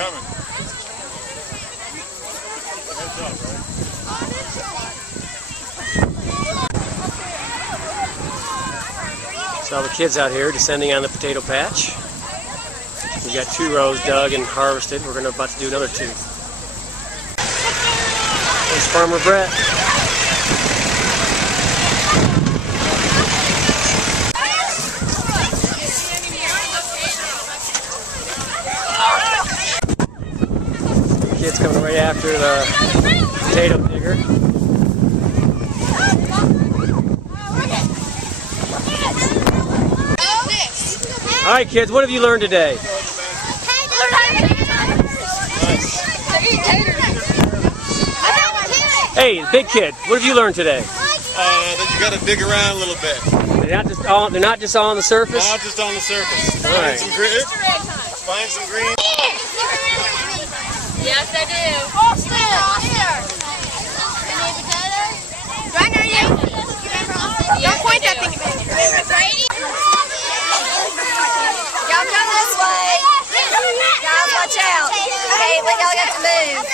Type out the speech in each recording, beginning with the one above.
coming. Heads up, right? So all the kids out here descending on the potato patch. We got 2 rows dug and harvested. We're about to do another 2. There's Farmer Brett. Kids coming right after the potato digger. All right, kids, what have you learned today? Hey, big kid, what have you learned today? That you got to dig around a little bit. They're not just all on the surface? Not just on the surface. All right. Find some green. Yes, I do. Don't point that thing at me. Y'all come this way. Guys, watch out. Okay, but y'all got to move.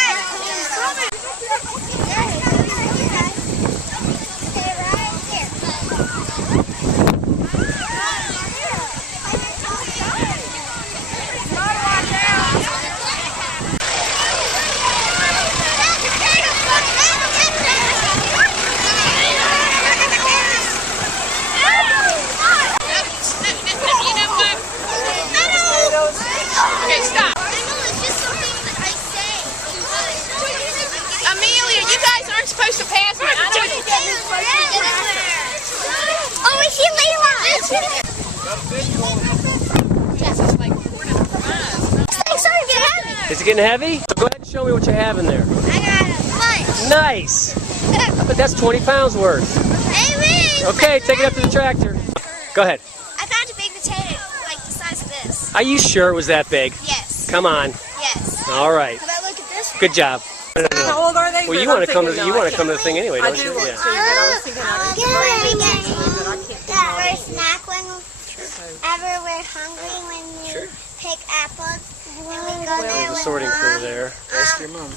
Okay, stop. It's just something that I say. Amelia, you guys aren't supposed to pass me. I don't want Oh, we see Layla. Yes, it's like 4 to 5. Sorry, get heavy. Is it getting heavy? Go ahead and show me what you have in there. I got a bunch. Nice. But that's 20 pounds worth. Hey, Okay, take it up to the tractor. Go ahead. I found a big potato, like the size of this. Are you sure it was that big? Yes. Come on. Yes. All right. Can I look at this? Good job. How old are they? Well, you want to come to the thing anyway, I don't do you? want to, Yeah. but I was thinking I could First snack when ever we're hungry when you pick apples and we go there There's a with sorting crew Mom. there. Ask your mom.